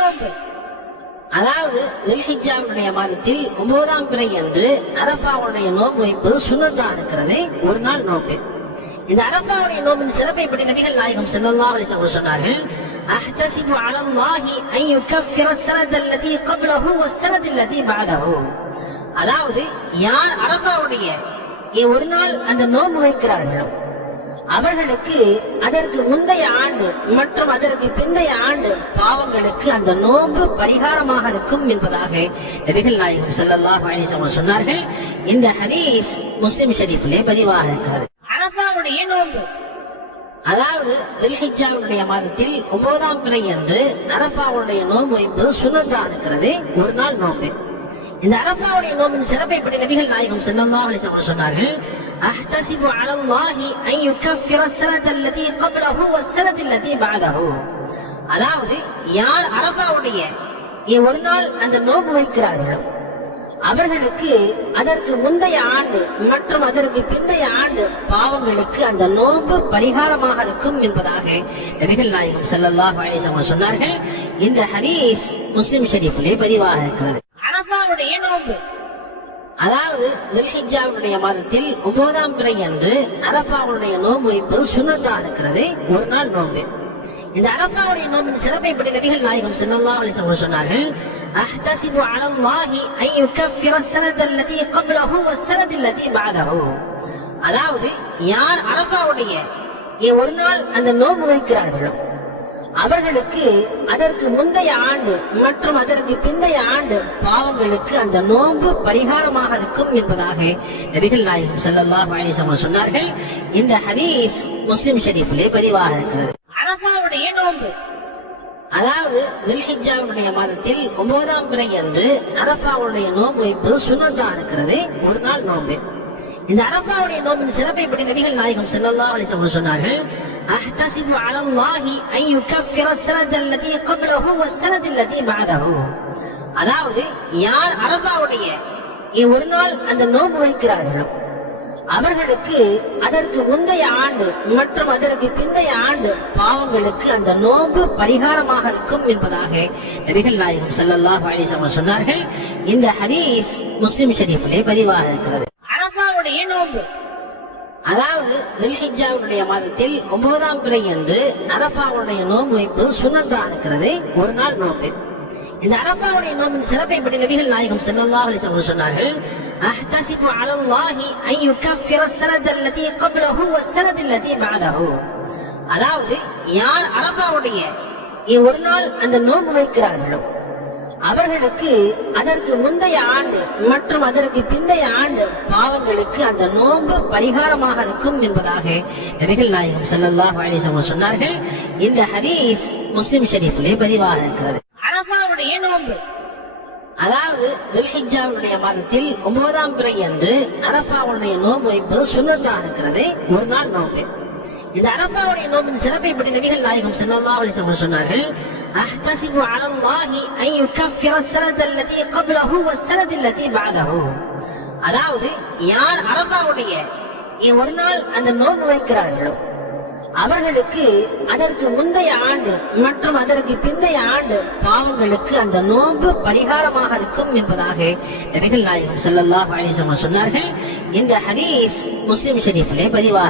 நோன்பு. அதாவது துல்ஹிஜ்ஜாவுடைய மாதத்தில் 9ஆம் பிறை அன்று அரஃபாவுடைய நோன்பு வைப்பது சுன்னத்தா இருக்கிறது, ஒரு நாள் நோன்பு. இந்த அரஃபாவுடைய நோம்பின் சிறப்பை பற்றி நபிகள் நாயகம் ஸல்லல்லாஹு அலைஹி வஸல்லம் சொன்னார்கள், அஹ்தஸிபு அலல்லாஹி அன் யுகஃபிர ஸனத அல்லதி क़ப்லஹு வஸ்ஸனத அல்லதி பஅதஹு. அதாவது யார் அரஃபாவுடைய ஒரு நாள் அந்த நோன்பு வைக்கிறார்களோ அவர்களுக்கு அதற்கு முந்தைய ஆண்டு மற்றும் அதற்கு பிந்தைய ஆண்டு பாவங்களுக்கு அந்த நோன்பு பரிகாரமாக இருக்கும் என்பதாக நபிகள் நாயகம் ஸல்லல்லாஹு அலைஹி வஸல்லம் சொன்னார்கள். இந்த ஹதீஸ் முஸ்லிம் ஷரீஃபிலே பதிவாக இருக்கிறது. அரஃபாவுடைய நோன்பு, அதாவது துல்ஹிஜ்ஜாவுடைய மாதத்தில் 9ஆம் பிறை அன்று அரஃபாவுடைய நோன்பு வைப்பது சுன்னத்தா இருக்கிறது, ஒரு நாள் நோன்பு. இந்த அரஃபாவுடைய நோம்பின் சிறப்பை பற்றி நபிகள் நாயகம் ஸல்லல்லாஹு அலைஹி வஸல்லம் சொன்னார்கள், அஹ்தஸிபு அலல்லாஹி அன் யுகஃபிர ஸனத அல்லதி क़ப்லஹு வஸ்ஸனத அல்லதி பஅதஹு. அதாவது யார் அரஃபாவுடைய ஒரு நாள் அந்த நோன்பு வைக்கிறார்களோ அவர்களுக்கு அதற்கு முந்தைய ஆண்டு மற்றும் அதற்கு பிந்தைய ஆண்டு பாவங்களுக்கு அந்த நோன்பு பரிகாரமாக இருக்கும் என்பதாக நபிகள் நாயகம் ஸல்லல்லாஹு அலைஹி வஸல்லம் சொன்னார்கள். இந்த ஹதீஸ் முஸ்லிம் ஷரீஃபிலே பதிவாக இருக்கிறது. அரஃபாவுடைய நோன்பு, அதாவது துல்ஹிஜ்ஜாவுடைய மாதத்தில் 9ஆம் பிறை அன்று அரஃபாவுடைய நோன்பு வைப்பது சுன்னத்தா இருக்கிறது, ஒரு நாள் நோன்பு. இந்த அரஃபாவுடைய நோம்பின் சிறப்பை பற்றி நபிகள் நாயகம் ஸல்லல்லாஹு அலைஹி வஸல்லம் சொன்னார்கள், அஹ்தஸிபு அலல்லாஹி அன் யுகஃபிர ஸனத அல்லதி क़ப்லஹு வஸ்ஸனத அல்லதி பஅதஹு. அதாவது யார் அரஃபாவுடைய ஒரு நாள் அந்த நோன்பு வைக்கிறார்களோ அவர்களுக்கு அதற்கு முந்தைய ஆண்டு மற்றும் அதற்கு பிந்தைய ஆண்டு பாவங்களுக்கு அந்த நோன்பு பரிகாரமாக இருக்கும் என்பதாக நபிகள் நாயகம் ஸல்லல்லாஹு அலைஹி வஸல்லம் சொன்னார்கள். இந்த ஹதீஸ் முஸ்லிம் ஷரீஃபிலே பதிவாக இருக்கிறது. அரஃபாவுடைய நோன்பு, அதாவது துல்ஹிஜ்ஜாவுடைய மாதத்தில் 9ஆம் பிறை அன்று அரஃபாவுடைய நோன்பு வைப்பது சுன்னத்தா இருக்கிறது, ஒரு நாள் நோன்பு. இந்த அரஃபாவுடைய நோம்பின் சிறப்பை பற்றி நபிகள் நாயகம் ஸல்லல்லாஹு அலைஹி வஸல்லம் சொன்னார்கள், அஹ்தஸிபு அலல்லாஹி அன் யுகஃபிர ஸனத அல்லதி क़ப்லஹு வஸ்ஸனத அல்லதி பஅதஹு. அதாவது யார் அரஃபாவுடைய ஒரு நாள் அந்த நோன்பு வைக்கிறார்களோ அவர்களுக்கு அதற்கு முந்தைய ஆண்டு மற்றும் அதற்கு பிந்தைய ஆண்டு பாவங்களுக்கு அந்த நோன்பு பரிகாரமாக இருக்கும் என்பதாக நபிகள் நாயகம் ஸல்லல்லாஹு அலைஹி வஸல்லம் சொன்னார்கள். இந்த ஹதீஸ் முஸ்லிம் ஷரீஃபிலே பதிவாக இருக்கிறது. அரஃபாவுடைய நோன்பு, அதாவது துல்ஹிஜ்ஜாவுடைய மாதத்தில் 9ஆம் பிறை அன்று அரஃபாவுடைய நோன்பு வைப்பது சுன்னத்தா இருக்கிறது, ஒரு நாள் நோன்பு. இந்த அரஃபாவுடைய நோம்பின் சிறப்பை பற்றி நபிகள் நாயகம் ஸல்லல்லாஹு அலைஹி வஸல்லம் சொன்னார்கள், அஹ்தஸிபு அலல்லாஹி அன் யுகஃபிர ஸனத அல்லதி क़ப்லஹு வஸ்ஸனத அல்லதி பஅதஹு. அதாவது யார் அரஃபாவுடைய ஒரு நாள் அந்த நோன்பு வைக்கிறார்களோ அவர்களுக்கு அதற்கு முந்தைய ஆண்டு மற்றும் அதற்கு பிந்தைய ஆண்டு பாவங்களுக்கு அந்த நோன்பு பரிகாரமாக இருக்கும் என்பதாக நபிகள் நாயகம் ஸல்லல்லாஹு அலைஹி வஸல்லம் சொன்னார்கள். இந்த ஹதீஸ் முஸ்லிம் ஷரீஃபிலே பதிவாக இருக்கிறது. அரஃபாவுடைய நோன்பு, அதாவது துல்ஹிஜ்ஜாவுடைய மாதத்தில் 9ஆம் பிறை அன்று அரஃபாவுடைய நோன்பு வைப்பது சுன்னத்தா இருக்கிறது, ஒரு நாள் நோன்பு. இந்த அரஃபாவுடைய நோம்பின் சிறப்பை பற்றி நபிகள் நாயகம் ஸல்லல்லாஹு அலைஹி வஸல்லம் சொன்னார்கள், அஹ்தஸிபு அலல்லாஹி அன் யுகஃபிர ஸனத அல்லதி क़ப்லஹு வஸ்ஸனத அல்லதி பஅதஹு. அதாவது யார் அரஃபாவுடைய ஒரு நாள் அந்த நோன்பு வைக்கிறார்களோ அவர்களுக்கு அதற்கு முந்தைய ஆண்டு மற்றும் அதற்கு பிந்தைய ஆண்டு பாவங்களுக்கு அந்த நோன்பு பரிகாரமாக இருக்கும் என்பதாக நபிகள் நாயகம் ஸல்லல்லாஹு அலைஹி வஸல்லம் சொன்னார்கள். இந்த ஹதீஸ் முஸ்லிம் ஷரீஃபிலே பதிவாக